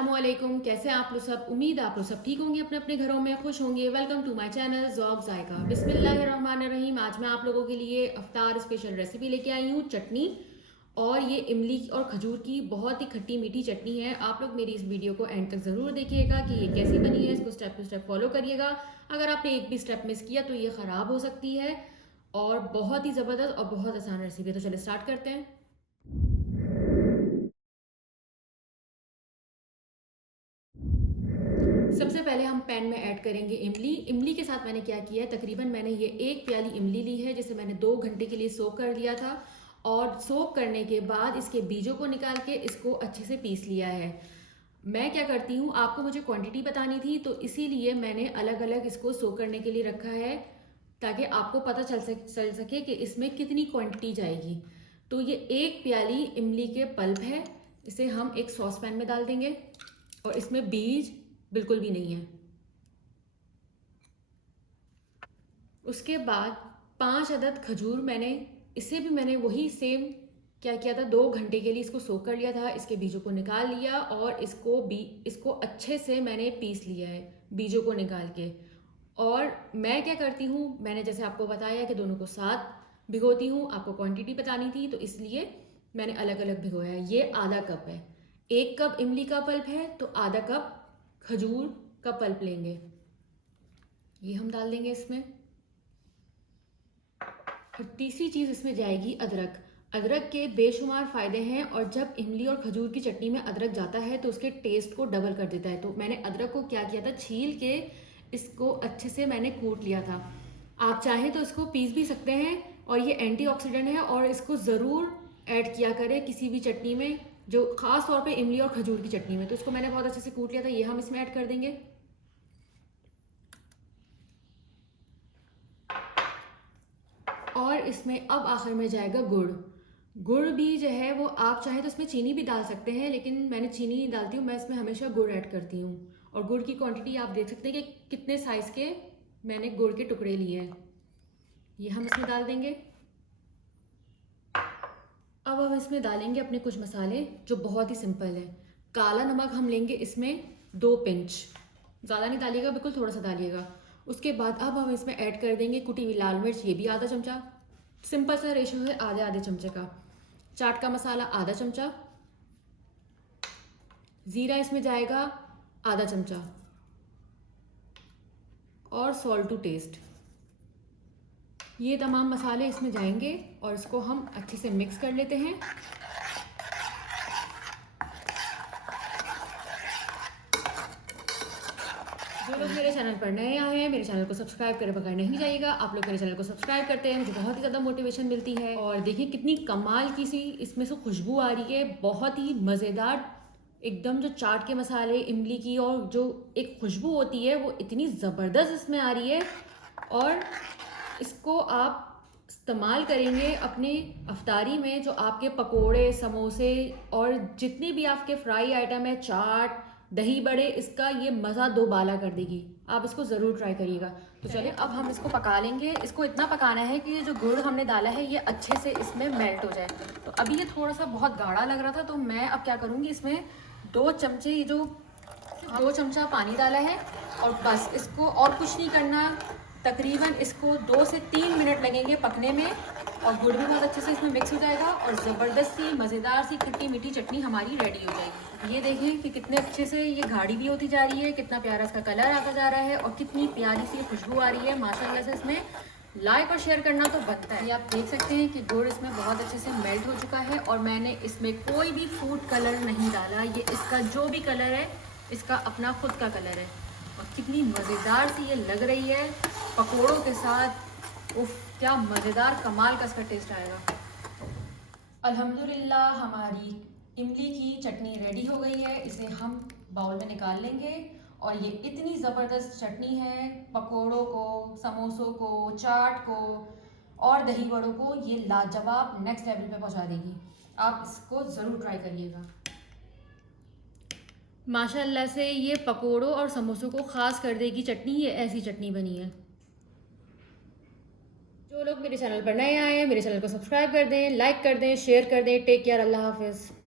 अस्सलामुअलैकुम। कैसे हैं आप लोग सब? उम्मीद है आप लोग सब ठीक होंगे, अपने अपने घरों में खुश होंगे। Welcome to my channel Zauq Zaiqa. बिस्मिल्लाहिर्रहमानिर्रहीम। आज मैं आप लोगों के लिए इफ्तार स्पेशल रेसिपी लेके आई हूँ, चटनी। और ये इमली और खजूर की बहुत ही खट्टी मीठी चटनी है। आप लोग मेरी इस वीडियो को एंड तक ज़रूर देखिएगा कि ये कैसी बनी है। इसको स्टेप टू स्टेप फॉलो करिएगा। अगर आपने एक भी स्टेप मिस किया तो ये ख़राब हो सकती है। और बहुत ही ज़बरदस्त और बहुत आसान रेसिपी है। तो चलिए स्टार्ट करते हैं। सबसे पहले हम पैन में ऐड करेंगे इमली। इमली के साथ मैंने क्या किया है, तकरीबन मैंने ये 1 प्याली इमली ली है, जिसे मैंने 2 घंटे के लिए सोक कर लिया था। और सोक करने के बाद इसके बीजों को निकाल के इसको अच्छे से पीस लिया है। मैं क्या करती हूँ, आपको मुझे क्वांटिटी बतानी थी तो इसीलिए मैंने अलग अलग इसको सोक करने के लिए रखा है, ताकि आपको पता चल सके कि इसमें कितनी क्वांटिटी जाएगी। तो ये 1 प्याली इमली के पल्प है, इसे हम एक सॉस पैन में डाल देंगे। और इसमें बीज बिल्कुल भी नहीं है। उसके बाद 5 अदद खजूर इसे भी मैंने वही सेम क्या किया था, 2 घंटे के लिए इसको सोक कर लिया था। इसके बीजों को निकाल लिया और इसको अच्छे से मैंने पीस लिया है, बीजों को निकाल के। और मैं क्या करती हूँ, मैंने जैसे आपको बताया कि दोनों को साथ भिगोती हूँ। आपको क्वांटिटी बतानी थी तो इसलिए मैंने अलग अलग भिगोया है। ये आधा कप है। 1 कप इमली का पल्प है तो आधा कप खजूर का पल्प लेंगे। ये हम डाल देंगे इसमें। और तीसरी चीज़ इसमें जाएगी अदरक। अदरक के बेशुमार फ़ायदे हैं, और जब इमली और खजूर की चटनी में अदरक जाता है तो उसके टेस्ट को डबल कर देता है। तो मैंने अदरक को क्या किया था, छील के इसको अच्छे से मैंने कूट लिया था। आप चाहें तो इसको पीस भी सकते हैं, और ये एंटीऑक्सीडेंट है, और इसको ज़रूर ऐड किया करें किसी भी चटनी में, जो ख़ास तौर पे इमली और खजूर की चटनी में। तो इसको मैंने बहुत अच्छे से कूट लिया था, ये हम इसमें ऐड कर देंगे। और इसमें अब आखिर में जाएगा गुड़। गुड़ भी जो है वो आप चाहे तो इसमें चीनी भी डाल सकते हैं, लेकिन मैंने चीनी नहीं डालती हूँ, मैं इसमें हमेशा गुड़ ऐड करती हूँ। और गुड़ की क्वांटिटी आप देख सकते हैं कि कितने साइज़ के मैंने गुड़ के टुकड़े लिए हैं। ये हम इसमें डाल देंगे। अब हम इसमें डालेंगे अपने कुछ मसाले जो बहुत ही सिंपल है। काला नमक हम लेंगे इसमें 2 पिंच, ज़्यादा नहीं डालिएगा, बिल्कुल थोड़ा सा डालिएगा। उसके बाद अब हम इसमें ऐड कर देंगे कुटी हुई लाल मिर्च, ये भी आधा चमचा। सिंपल सा रेशो है, आधे आधे चमचे का। चाट का मसाला आधा चमचा। ज़ीरा इसमें जाएगा आधा चमचा। और सॉल्ट टू टेस्ट। ये तमाम मसाले इसमें जाएंगे और इसको हम अच्छे से मिक्स कर लेते हैं। जो लोग मेरे चैनल पर नए आए हैं, मेरे चैनल को सब्सक्राइब करे बगैर नहीं जाइएगा। आप लोग मेरे चैनल को सब्सक्राइब करते हैं, मुझे बहुत ही ज़्यादा मोटिवेशन मिलती है। और देखिए कितनी कमाल की सी इसमें से खुशबू आ रही है, बहुत ही मज़ेदार एकदम। जो चाट के मसाले, इमली की और जो एक खुशबू होती है वो इतनी ज़बरदस्त इसमें आ रही है। और इसको आप इस्तेमाल करेंगे अपने अफ्तारी में, जो आपके पकोड़े, समोसे और जितनी भी आपके फ्राई आइटम है, चाट, दही बड़े, इसका ये मज़ा दो बाला कर देगी। आप इसको ज़रूर ट्राई करिएगा। तो चलिए अब हम इसको पका लेंगे। इसको इतना पकाना है कि ये जो गुड़ हमने डाला है ये अच्छे से इसमें मेल्ट हो जाए। तो अभी ये थोड़ा सा बहुत गाढ़ा लग रहा था, तो मैं अब क्या करूँगी, इसमें 2 चमचे, ये जो 2 चमचा पानी डाला है, और बस इसको और कुछ नहीं करना। तकरीबन इसको 2 से 3 मिनट लगेंगे पकने में, और गुड़ भी बहुत अच्छे से इसमें मिक्स हो जाएगा, और ज़बरदस्त सी मज़ेदार सी खट्टी मीठी चटनी हमारी रेडी हो जाएगी। ये देखें कि कितने अच्छे से ये गाढ़ी भी होती जा रही है, कितना प्यारा इसका कलर आता जा रहा है, और कितनी प्यारी सी खुशबू आ रही है माशाल्लाह से। इसमें लाइक और शेयर करना तो बनता है। ये आप देख सकते हैं कि गुड़ इसमें बहुत अच्छे से मेल्ट हो चुका है, और मैंने इसमें कोई भी फूड कलर नहीं डाला। ये इसका जो भी कलर है, इसका अपना खुद का कलर है। और कितनी मज़ेदार सी ये लग रही है पकोड़ों के साथ। उफ, क्या मज़ेदार कमाल का इसका टेस्ट आएगा। अल्हम्दुलिल्लाह हमारी इमली की चटनी रेडी हो गई है। इसे हम बाउल में निकाल लेंगे। और ये इतनी ज़बरदस्त चटनी है, पकोड़ों को, समोसों को, चाट को और दही बड़ों को ये लाजवाब नेक्स्ट लेवल पे पहुंचा देगी। आप इसको ज़रूर ट्राई करिएगा। माशाल्लाह से ये पकोड़ों और समोसों को ख़ास कर देगी चटनी। ये ऐसी चटनी बनी है। जो लोग मेरे चैनल पर नए आए हैं, मेरे चैनल को सब्सक्राइब कर दें, लाइक कर दें, शेयर कर दें। टेक केयर, अल्लाह हाफिज़।